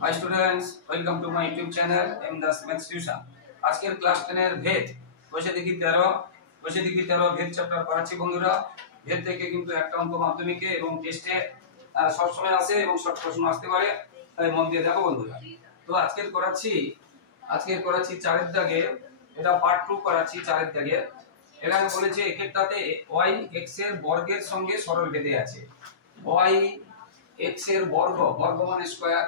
Hi students, welcome to my YouTube channel M Das Maths Tuition। আজকের class 10 এর ভেদ বসে দেখি 13 ভেদ চ্যাপ্টার পড়াচ্ছি বন্ধুরা। ভেদ থেকে কিন্তু একটা অঙ্ক মাধ্যমিকে এবং টেস্টে সব সময় আসে এবং শর্ট প্রশ্ন আসতে পারে, তাই মন দিয়ে দেখো বন্ধুরা। তো আজকের করাচ্ছি 4 এর দাগে, এটা পার্ট 2 করাচ্ছি 4 এর দাগে। এখানে বলেছে একটাতে y x এর বর্গের সঙ্গে সরল ভেদে আছে। y x এর বর্গ মানে স্কয়ার,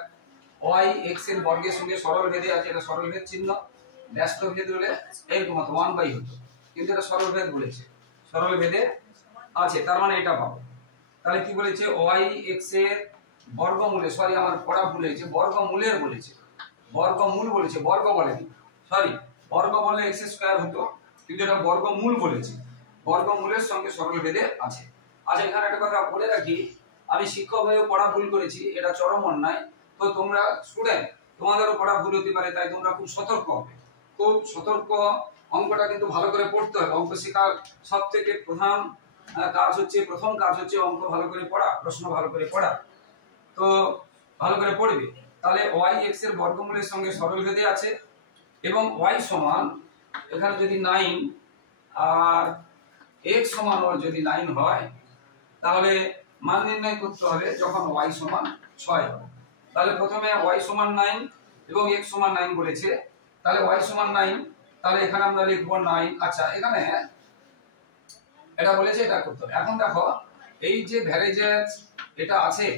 y x এর বর্গের সঙ্গে সরল ভেদে আছে। এটা সরল ভেদ চিহ্ন, ব্যস্ত ভেদ হলে এরকম হতো 1/, হতো, কিন্তু এটা সরল ভেদ বলেছে, সরল ভেদে আছে, তার মানে এটা পাবো। তাহলে কি বলেছে, y x এর বর্গমূলে, সরি আমার পড়া ভুল হয়েছে, বর্গমূলের বলেছে, বর্গমূল বলেছে, বর্গ বলেনি, সরি, বর্গ বললে x স্কয়ার হতো, কিন্তু এটা বর্গমূল বলেছে, বর্গমূলের সঙ্গে সরল ভেদে আছে। আচ্ছা, এখানে একটা কথা বলে রাখি, আমি শিক্ষক হয়েও পড়া ভুল করেছি, এটা চরম অন্যায়। তো তোমরা স্টুডেন্ট, তোমাদেরও পড়া ভুল হতে পারে, তাই তোমরা খুব সতর্ক হবে, খুব সতর্ক। অঙ্কটা কিন্তু ভালো করে পড়তে হবে। অঙ্ক শেখার সবথেকে প্রথম কাজ হচ্ছে অঙ্ক ভালো করে পড়া, প্রশ্ন ভালো করে পড়া। তো ভালো করে পড়বে, তাহলে y x এর বর্গমূলের সঙ্গে সরল ভেদে আছে এবং y সমান, এখানে যদি 9 আর x সমান ওর যদি 9 হয়, তাহলে মান নির্ণয় করতে হবে যখন y সমান 6 হবে। তাহলে প্রথমে y সমান 9 এবং x সমান 9 বলেছে, তাহলে y সমান 9, তাহলে এখানে আমরা লিখব 9। আচ্ছা, এখানে এটা বলেছে, এটা করতে হবে। এখন দেখো, এই যে ভ্যারিজেস এটা আছে,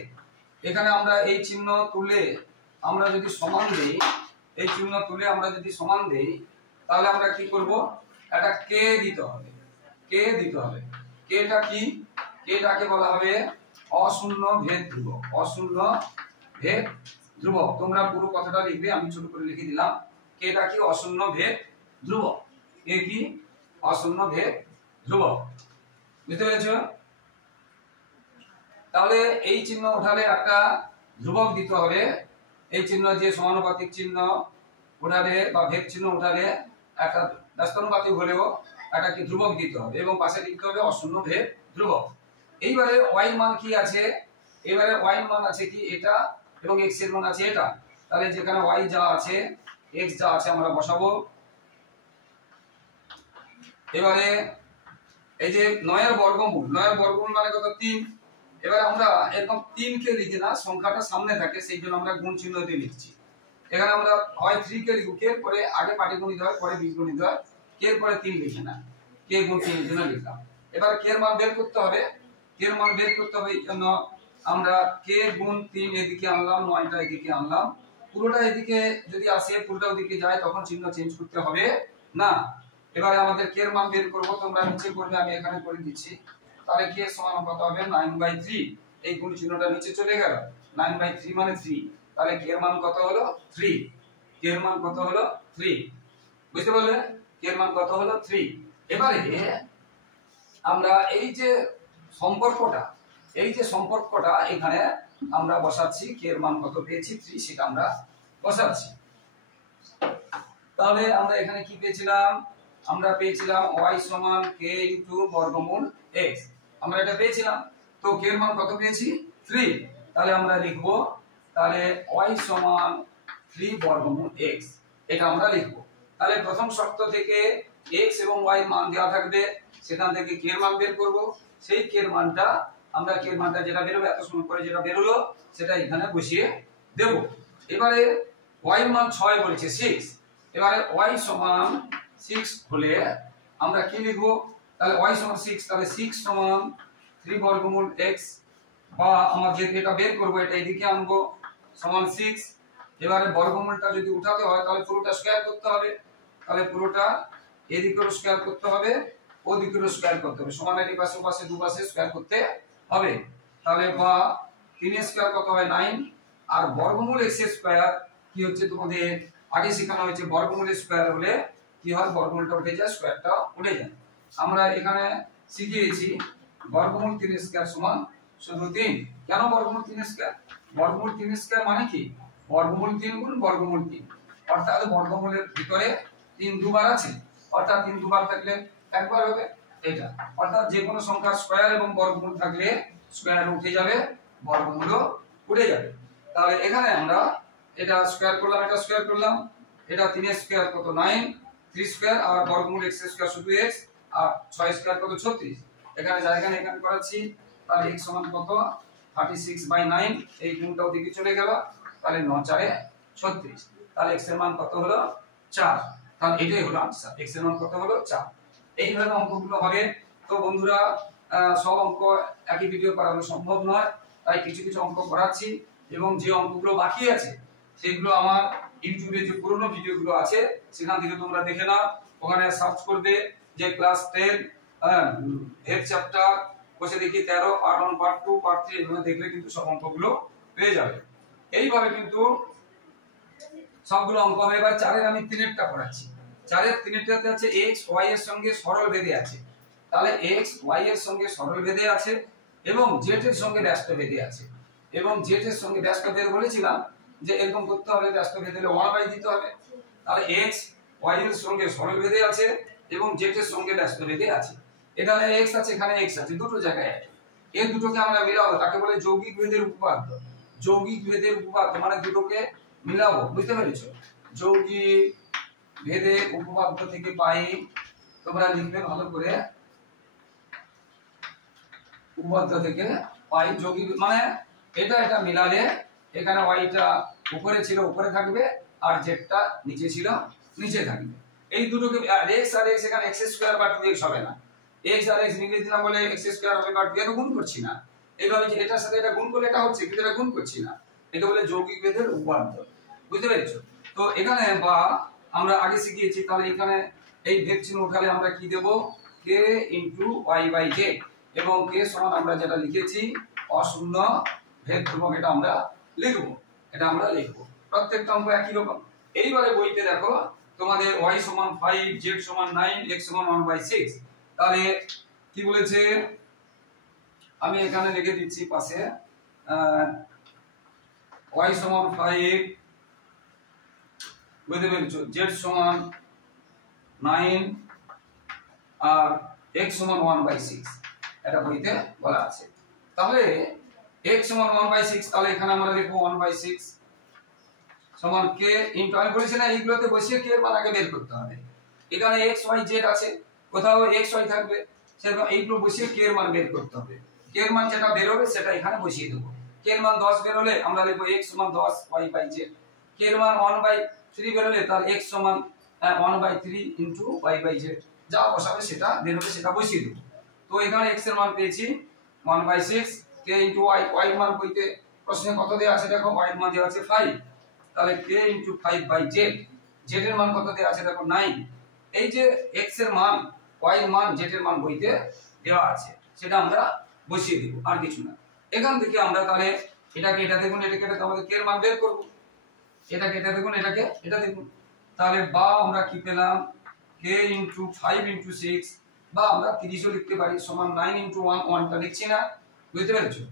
এখানে আমরা এই চিহ্ন তুলে আমরা যদি সমান দেই, এই চিহ্ন তুলে আমরা যদি সমান দেই, তাহলে আমরা কি করব, এটা কে দিতে হবে, কে দিতে হবে। কেটা কি, কেটাকে বলা হবে অশূন্য ভেদ ধ্রুবক, অশূন্য ভেদ ধ্রুবক। তোমরা পুরো কথাটা লিখবে, আমি ছোট করে লিখে দিলাম। কেটা কি, অশূন্য ভেদ ধ্রুবক। কে কি, অশূন্য ভেদ ধ্রুবক। বুঝতে পেরেছো? তাহলে এই চিহ্ন উঠালে একটা ধ্রুবক দিতে হবে। এই চিহ্ন যে সমানুপাতিক চিহ্ন উঠালে বা ভেদ চিহ্ন উঠালে একটা ব্যস্তানুপাতিক হলেও একটা কি ধ্রুবক দিতে হবে এবং পাশে লিখতে হবে অশূন্য ভেদ ধ্রুবক। এইবারে y মান কি আছে, এবারে y মান আছে কি এটা এবং x এর মান আছে এটা। তাহলে যেখানে y যা আছে, x যা আছে আমরা বসাবো। এবারে এই যে 9 এর বর্গমূল, 9 এর বর্গমূল মানে কত, 3। এবারে আমরা এরকম 3 কে লিখি না, সংখ্যাটা সামনে থাকে, সেই জন্য আমরা গুণ চিহ্ন দিয়ে লিখছি। এখানে আমরা হয় 3 কে লিখব, এর পরে আগে পাটিগণিত হয়, পরে বীজগণিত হয়, এর পরে 3 লিখি না, কে গুণ 3 জন্য লিখলাম। এবার কে এর মান বের করতে হবে, কে এর মান বের করতে হবে, এই জন্য আমরা কে গুণ 3 এদিকে আনলাম, 9টা এদিকে আনলাম। পুরোটা এদিকে যদি আসে, পুরোটা ওদিকে যায়, তখন চিহ্ন চেঞ্জ করতে হবে না। এবারে আমাদের কে এর মান বের করব, তোমরা নিচে করবে, আমি এখানে করে দিচ্ছি। তাহলে কে সমান কত হবে, 9/3। এই গুণ চিহ্নটা নিচে চলে গেল, 9/3 মানে 3। তাহলে কে এর মান কত হলো, 3। কে এর মান কত হলো, 3। বুঝতে পারলে, কে এর মান কত হলো, 3। এবারে আমরা এই যে সম্পর্কটা এখানে আমরা বসাচ্ছি, কে এর মান কত পেয়েছি, 3, সেটা আমরা বসাচ্ছি। তাহলে আমরা এখানে কি পেয়েছিলাম, আমরা পেয়েছিলাম y সমান k ইনটু বর্গমূল x, আমরা এটা পেয়েছিলাম। তো k এর মান কত পেয়েছি, 3। তাহলে আমরা লিখব, তাহলে y সমান 3 বর্গমূল x, এটা আমরা লিখব। তাহলে প্রথম শর্ত থেকে x এবং y এর মান দেওয়া থাকবে, সেখান থেকে k এর মান বের করব। সেই k এর মানটা আমরা, k এর মানটা যেটা বেরোবে, এত সময় পরে যেটা বেরোলো, সেটা এখানে বসিয়ে দেব। এবারে y এর মান 6 বলেছে, 6। এবারে y সমান 6 হলে আমরা কি লিখব, তাহলে y সমান 6, তাহলে 6 সমান 3 বর্গমূল x, বা আমরা যে এটা বের করব, এটা এদিকে আনবো, সমান 6। এবারে বর্গমূলটা যদি উঠাতে হয়, তাহলে পুরোটা স্কয়ার করতে হবে, তাহলে পুরোটা এদিকেও স্কয়ার করতে হবে, ওদিকেও স্কয়ার করতে হবে, সমান এই পাশে পাশে দুপাশে স্কয়ার করতে হবে। তাহলে বা 3 স্কয়ার কত হয়, 9। আর বর্গমূল x স্কয়ার কি হচ্ছে, তোমাদের আগে শেখানো হয়েছে, বর্গমূল স্কয়ার হলে কি হয়, বর্গমূলটা উঠে যায়, স্কয়ারটা উঠে যায়। আমরা এখানে শিখিয়েছি বর্গমূল 3 স্কয়ার সমান শুধু 3। কেন বর্গমূল 3 স্কয়ার, বর্গমূল 3 স্কয়ার মানে কি, বর্গমূল 3 গুণ বর্গমূল 3, অর্থাৎ বর্গমূলের ভিতরে 3 দুবার আছে, অর্থাৎ 3 দুবার থাকলে একবার হবে এটা। অর্থাৎ যে কোনো সংখ্যার স্কয়ার এবং বর্গমূল থাকলে স্কয়ার উঠে যাবে, বর্গমূলও উঠে যাবে। তাহলে এখানে আমরা এটা স্কয়ার করলাম, এটা স্কয়ার করলাম, এটা 3 এর স্কয়ার কত 9, 3 স্কয়ার আর বর্গমূল x স্কয়ার শুধু x আর 6 স্কয়ার কত 36। এখানে জায়গা নেই, এখানে করাচ্ছি। তাহলে x সমান কত 36/9, এই গুণটা ওদিকে চলে গেল, তাহলে 9 4 36। তাহলে x এর মান কত হলো 4। তাহলে এটাই হলো आंसर, x এর মান কত হলো 4। এইভাবে অঙ্কগুলো হবে। তো বন্ধুরা সব অঙ্ক একই ভিডিও করানো সম্ভব নয়, তাই কিছু কিছু অঙ্ক করাচ্ছি এবং যে অঙ্কগুলো বাকি আছে সেগুলো আমার ইউটিউবে যে পুরনো ভিডিওগুলো আছে সেখান থেকে তোমরা দেখে নাও। ওখানে সার্চ করবে যে ক্লাস 10 হেড চ্যাপ্টার বসে দেখি 13 পার্ট 1 পার্ট 2 পার্ট 3 এগুলো দেখলে কিন্তু সব অঙ্কগুলো পেয়ে যাবে। এইভাবে কিন্তু সবগুলো অঙ্ক হবে। এবার 4 এর আমি 3 এরটা করাচ্ছি। 4 এর 3 এরটাতে আছে x y এর সঙ্গে সরল বেঁধে আছে। তাহলে x y এর সঙ্গে সরল বেঁধে আছে এবং z এর সঙ্গে ব্যস্ত বেঁধে আছে। এবং z এর সঙ্গে ব্যস্ত বেঁধে বলেছিলাম যে এরকম করতে হবে, ব্যস্ত বেঁধে দিলে 1 বাই দিতে হবে। তাহলে x y এর সঙ্গে সরল বেঁধে আছে এবং z এর সঙ্গে ব্যস্ত বেঁধে আছে। এখানে x আছে, এখানে x আছে, দুটো জায়গায় আছে। এই দুটোকে আমরা মিলাবো, তাকে বলে যৌগিক ভেদের উপপাদ্য। যৌগিক ভেদের উপপাদ্য মানে দুটোকে মিলাবো, বুঝতে পেরেছো? যৌগিক ভেদের উপপাদ্য থেকে পাই, তোমরা লিখবে ভালো করে, উপপাদ্য থেকে পাই যৌগিক মানে এটা মিলালে এখানে y টা উপরে ছিল উপরে থাকবে আর z টা নিচে ছিল নিচে থাকবে। এই দুটোকে x আর x এখানে x স্কয়ার বা 2x হবে না, x আর x মিলিয়ে দিলাম বলে x স্কয়ার হবে বা 2 এর গুণ করছি না। এইভাবে যে এটার সাথে এটা গুণ করলে এটা হচ্ছে, কিন্তু এটা গুণ করছি না। এটা বলে যৌগিক ভেদের উপপাদ্য, বুঝতে পেরেছো? তো এখানে বা আমরা আগে শিখিয়েছি, তাহলে এখানে এই ভেদ চিহ্ন উঠালে আমরা কি দেব k y/z এবং k সমান আমরা যেটা লিখেছি অশূন্য ভেদ ধ্রুবক, এটা আমরা লিখবো, এটা আমরা লিখবো। প্রত্যেকটা অঙ্ক একই রকম। এইবারে বইতে দেখো তোমাদের y সমান 5 z সমান 9 x সমান 1/6। তাহলে কি বলেছে আমি এখানে লিখে দিচ্ছি পাশে, y সমান 5 বুঝতে পেরেছো, z সমান 9 আর x সমান 1/6 এটা বইতে বলা আছে। তাহলে x সমান 1/6, তাহলে এখানে আমরা লিখব 1/6 সমান k ইনটু, আমি বলেছি না এইগুলোতে বসিয়ে k এর মান আগে বের করতে হবে। এখানে x y z আছে, কোথাও x y থাকবে, সেরকম এইগুলো বসিয়ে k এর মান বের করতে হবে। k এর মান যেটা বের হবে সেটা এখানে বসিয়ে দেব। k এর মান 10 বের হলে আমরা লিখব x সমান 10 y/z। k এর মান 1/3 বের হলে তাহলে x সমান 1/3 ইনটু y/z। যা বসাবে সেটা বের হবে, সেটা বসিয়ে দেব। তো এখানে x এর মান পেয়েছি 1/6, k ইনটু y, y এর মান বইতে প্রশ্নে কত দেয়া আছে দেখো, y এর মান দেয়া আছে 5, তাহলে k ইনটু 5/z, z এর মান কত দেয়া আছে দেখো 9। এই যে x এর মান, y এর মান, z এর মান বইতে দেওয়া আছে, সেটা আমরা বসিয়ে দেব, আর কিছু না। এখান থেকে আমরা তাহলে এটাকে এটা দেখুন, এটাকে এটা আমাদের k এর মান বের করব। এটাকে এটা দেখুন, এটাকে এটা দেখুন, তাহলে বা আমরা কি পেলাম k ইনটু 5 ইনটু 6, বা আমরা 30 ও লিখতে পারি, সমান 9 ইনটু 1, 1টা লিখছি না, বুঝতে পেরেছো?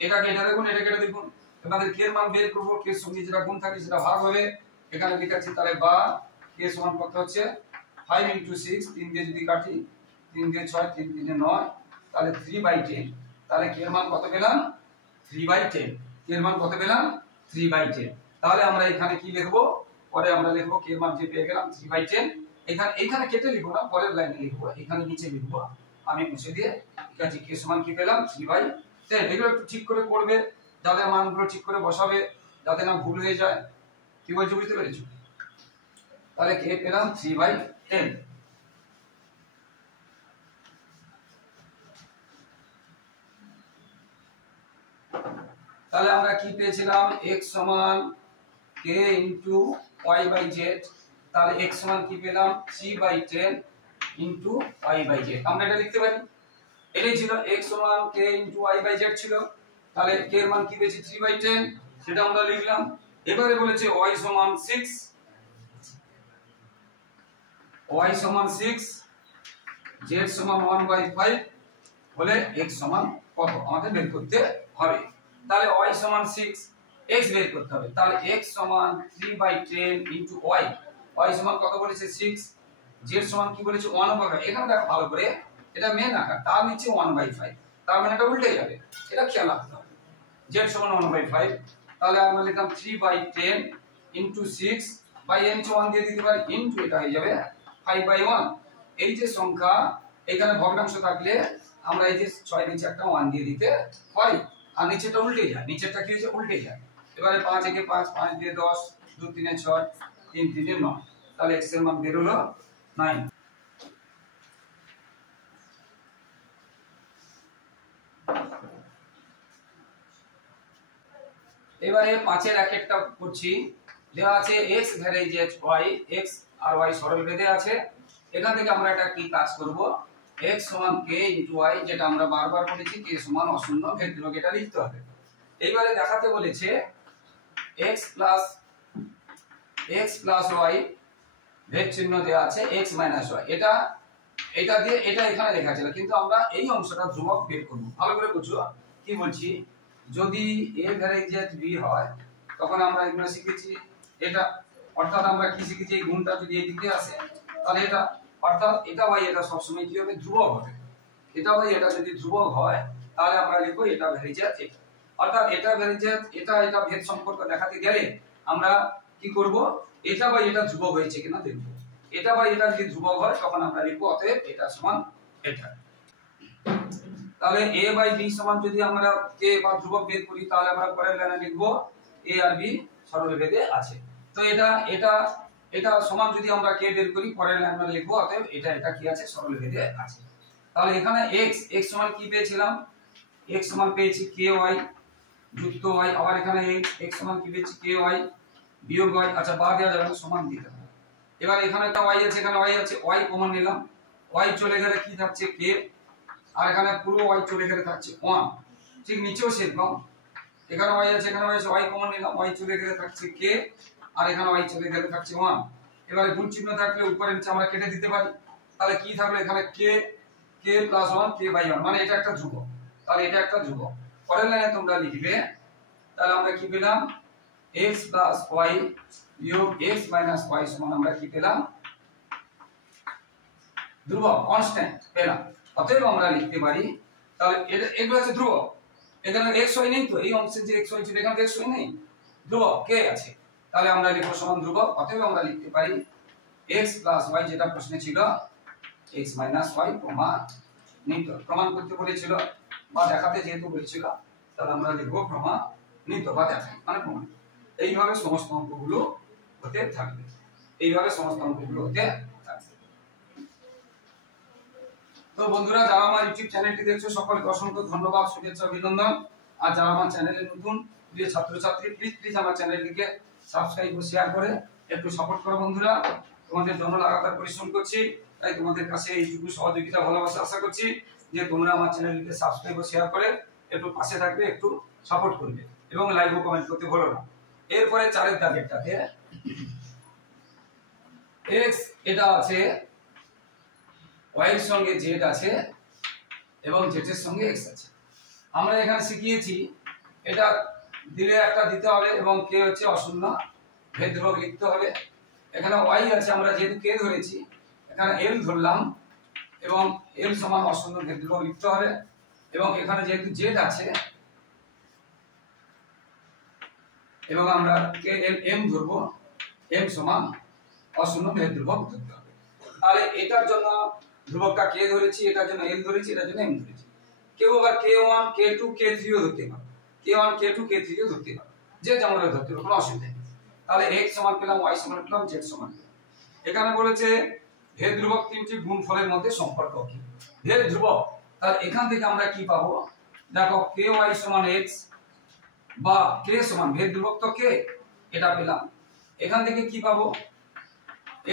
এটাকে এটা দেখুন, এটাকে এটা দেখুন, আমাদের k এর মান বের করব, k এর সঙ্গে যেটা গুণ থাকে সেটা ভাগ হবে, এখানে লিখাচ্ছি। তাহলে বা k সমান কত হচ্ছে 5 ইনটু 6, 3 দিয়ে যদি কাটি 3 দিয়ে 6, 3 3 9, তাহলে 3/10। তাহলে k এর মান কত পেলাম 3/10, k এর মান কত পেলাম 3/10। তাহলে আমরা এখানে কি লিখব, পরে আমরা লিখব k এর মান যে পেয়ে গেলাম 3/10, এখানে কেটে লিখব না, পরের লাইনে লিখব, এখানে নিচে লিখব আমি মুছে দিয়ে, ঠিক আছে? k সমান কি পেলাম 3/10। এগুলো একটু ঠিক করে করবে, যাদের মানগুলো ঠিক করে বসাবে, যাতে না ভুল হয়ে যায়। কি বলছো, বুঝতে পেরেছো? তাহলে k পেলাম 3/10। তাহলে আমরা কি পেয়েছিলাম, x সমান k ইনটু y/z, তাহলে x সমান কি পেলাম 3/10 ইনটু y/z। আমরা এটা লিখতে পারি, এটাই ছিল x সমান k ইনটু y/z ছিল। তাহলে k এর মান কি পেয়েছি 3/10, সেটা আমরা লিখলাম। এবারে বলেছে y সমান 6, y সমান 6, z সমান 1/5 হলে x সমান কত আমাদের বের করতে হবে। তাহলে y সমান 6, x বের করতে হবে। তাহলে x সমান 3/10 ইনটু y, y সমান কত বলেছে 6, z সমান কি বলেছে 1/5। এখানে দেখো ভালো করে, এটা মেন আকার, তার নিচে 1/5, তার মানে এটা উল্টে যাবে, এটা খেয়াল রাখতে হবে। z সমান 1/5, তাহলে আমরা লিখলাম 3/10 ইনটু 6 বাই n কে 1 দিয়ে দিতে পারি ইনটু এটা হয়ে যাবে 5/1। এই যে সংখ্যা এখানে ভগ্নাংশ থাকলে আমরা এই যে 6 নিচে একটা 1 দিয়ে দিতে পারি, আর নিচেটা উল্টে যায়, নিচেরটা কি হয়েছে উল্টে যায়। এবারে 5 একে 5, 5 দিয়ে 10, 2 3 6, 3 3 9, তাহলে x এর মান বের হলো 9। এবারে 5 এর এক একটা করছি। দেওয়া আছে x ভ্যারিয়েজ y, x আর y সরল বেঁধে আছে। এখান থেকে আমরা একটা কি কাজ করব, x সমান k ইনটু y, যেটা আমরা বারবার করেছি, k সমান অশূন্য ভেদযোগ, এটা লিখতে হবে। এইবারে দেখাতে বলেছে x প্লাস y ভেদ চিহ্ন দেওয়া আছে x মাইনাস y, এটা দিয়ে এটা এখানে লেখা ছিল, কিন্তু আমরা এই অংশটা ধ্রুবক বের করব। ভালো করে বুঝো কি বলছি। যদি a ভ্যারিয়েজ b হয় তখন আমরা এগুলো শিখেছি, এটা অর্থাৎ আমরা কি শিখেছি, এই গুণটা যদি এই দিকে আসে তাহলে এটা, অর্থাৎ এটা বাই এটা সব সময় কি হবে, ধ্রুবক হবে। এটা বাই এটা যদি ধ্রুবক হয় তাহলে আমরা লিখব এটা ভ্যারিয়েজ এটা, অর্থাৎ এটা ভ্যারিয়েজ এটা ভেদ সম্পর্ক দেখাতে গেলে আমরা কি করব, এটা বাই এটা ধ্রুবক হয়েছে কিনা দেখব। এটা বাই এটা যদি ধ্রুবক হয় তখন আমরা লিখব অতএব এটা সমান এটা। তাহলে a বাই b সমান যদি আমরা k বা ধ্রুবক বের করি তাহলে আমরা পরের লাইনে লিখব a আর b সরল ভেদে আছে। তো এটা সমান যদি আমরা k বের করি পরের লাইনে আমরা লিখব অতএব এটা কি আছে, সরল ভেদে আছে। তাহলে এখানে x সমান কি পেয়েছিলাম, x সমান পেয়েছি ky যুক্ত y, আবার এখানে x সমান কি পেয়েছি ky বিয়োগ y, আচ্ছা বাদ দেওয়া যাবে না, সমান দিতে হবে। এবার এখানে একটা y আছে, এখানে y আছে, y কমন নিলাম, y চলে গেলে কি থাকছে k, আর এখানে পুরো y চলে গেলে থাকছে 1। ঠিক নিচেও সেরকম, এখানে y আছে, এখানে y আছে, y কমন নিলাম, y চলে গেলে থাকছে k, আর এখানে y চলে গেলে থাকছে 1। এবারে গুণ চিহ্ন থাকলে উপরে নিচে আমরা কেটে দিতে পারি, তাহলে কি থাকলো এখানে k প্লাস 1 k/1, মানে এটা একটা ধ্রুবক, তাহলে এটা একটা ধ্রুবক। পরের লাইনে তোমরা লিখবে, তাহলে আমরা কি পেলাম, x প্লাস y বিয়োগ x মাইনাস y সমান আমরা কি পেলাম, ধ্রুবক কনস্ট্যান্ট পেলাম। অতএব আমরা লিখতে পারি, তাহলে এগুলো আছে ধ্রুবক, এখানে x y নেই, তো এই অংশে যে x y ছিল এখানে x y নেই, ধ্রুবক k আছে, তাহলে আমরা লিখব সমান ধ্রুবক। অতএব আমরা লিখতে পারি x প্লাস y, যেটা প্রশ্নে ছিল x মাইনাস y প্রমাণিত, প্রমাণ করতে বলেছিল বা দেখাতে যেহেতু বলেছিল তাহলে আমরা লিখব প্রমাণিত বা দেখাই, মানে প্রমাণ। এইভাবে সমস্ত অঙ্কগুলো হতে থাকবে, এইভাবে সমস্ত অঙ্কগুলো হতে থাকবে। তো বন্ধুরা, যারা আমার ইউটিউব চ্যানেলটি দেখছো সকলকে অসংখ্য ধন্যবাদ, শুভেচ্ছা, অভিনন্দন। আর যারা আমার চ্যানেলে নতুন প্রিয় ছাত্রছাত্রী, প্লিজ আমার চ্যানেলটিকে সাবস্ক্রাইব ও শেয়ার করে একটু সাপোর্ট করো বন্ধুরা। তোমাদের জন্য লাগাতার পরিশ্রম করছি, তাই তোমাদের কাছে এইটুকু সহযোগিতা ভালোবাসা আশা করছি যে তোমরা আমার চ্যানেলটিকে সাবস্ক্রাইব ও শেয়ার করে একটু পাশে থাকবে, একটু সাপোর্ট করবে এবং লাইক ও কমেন্ট করতে ভুলো না। এরপরে 4 এর দাগেরটাতে x এটা আছে, y এর সঙ্গে z আছে এবং z এর সঙ্গে x আছে। আমরা এখানে শিখিয়েছি এটা দিলে একটা দিতে হবে এবং k হচ্ছে অশূন্য ভেদযোগ লিখতে হবে। এখানে y আছে, আমরা যেহেতু k ধরেছি এখানে l ধরলাম এবং l সমান অশূন্য ভেদযোগ লিখতে হবে। এবং এখানে যেহেতু z আছে এবং আমরা k l m ধরব, m সমান অশূন্য ভেদযোগ ধরতে হবে। তাহলে এটার জন্য ধ্রুবকটা k ধরেছি, এটার জন্য l ধরেছি, এটার জন্য m ধরেছি। কেউ আবার k1 k2 k3 ও ধরতে পারে, k1 k2 k3 ও ধরতে পারে, যে যেমন ধরতে পারে, কোনো অসুবিধা নেই। তাহলে x সমান পেলাম, y সমান পেলাম, z সমান পেলাম। এখানে বলেছে ভেদ ধ্রুবক তিনটি গুণফলের মধ্যে সম্পর্ক কি, ভেদ ধ্রুবক। তাহলে এখান থেকে আমরা কি পাবো, দেখো ky সমান x বা k সমান ভেদ ধ্রুবক তো k, এটা পেলাম। এখান থেকে কি পাবো,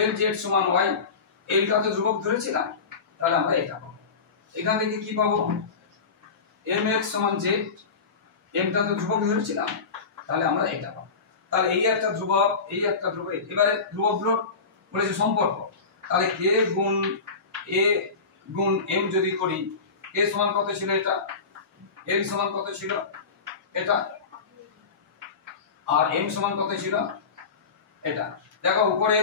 lz সমান y, l টা তো ধ্রুবক ধরেছিলাম, তাহলে আমরা এটা পাবো। এখান থেকে কি পাবো, mx সমান z, m টা তো ধ্রুবক ধরেছিলাম, তাহলে আমরা এটা পাবো। তাহলে এই একটা ধ্রুবক, এই একটা ধ্রুবক, এবারে ধ্রুবকগুলোর বলেছে সম্পর্ক। তাহলে k গুণ a গুণ m যদি করি, k সমান কত ছিল এটা, l সমান কত ছিল এটা, আর m সমান কত ছিল এটা। দেখো উপরে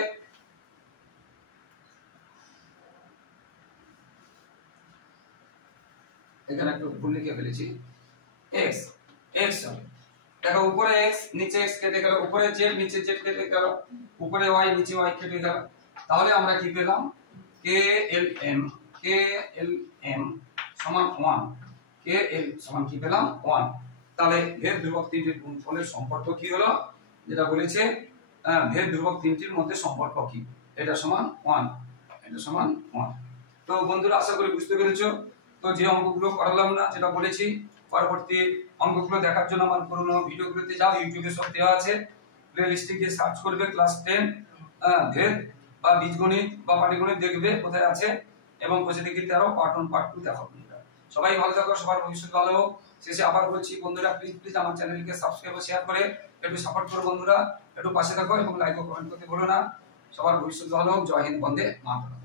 এখানে একটু ভুল লিখে ফেলেছি, x হবে দেখো উপরে x নিচে x কেটে গেল, উপরে z নিচে z কেটে গেল, উপরে y নিচে y কেটে গেল। তাহলে আমরা কি পেলাম? KLM সমান 1, KL সমান কি পেলাম? 1। তাহলে ভেদ ধ্রুবক তিনটির গুণফলের সম্পর্ক কি হলো? যেটা বলেছে ভেদ ধ্রুবক তিনটির মধ্যে সম্পর্ক কি? এটা সমান 1, এটা সমান 1। তো বন্ধুরা আশা করি বুঝতে পেরেছো। তো যে অঙ্কগুলো করালাম না, যেটা বলেছি, পরবর্তী অঙ্কগুলো দেখার জন্য আমার পুরনো ভিডিওগুলোতে যাও, ইউটিউবে সব দেওয়া আছে, প্লেলিস্টে গিয়ে সার্চ করবে ক্লাস 10 ভেদ বা বীজগণিত বা পাটিগণিত, দেখবে কোথায় আছে, এবং কোষে দেখি 13 পার্ট 1 পার্ট 2 দেখো। সবাই ভালো থাকো, সবার ভবিষ্যৎ ভালো হোক। শেষে আবার বলছি বন্ধুরা, প্লিজ আমার চ্যানেলকে সাবস্ক্রাইব ও শেয়ার করে একটু সাপোর্ট করো বন্ধুরা, একটু পাশে থাকো এবং লাইক ও কমেন্ট করতে ভুলো না। সবার ভবিষ্যৎ ভালো হোক। জয় হিন্দ, বন্দে মাতরম।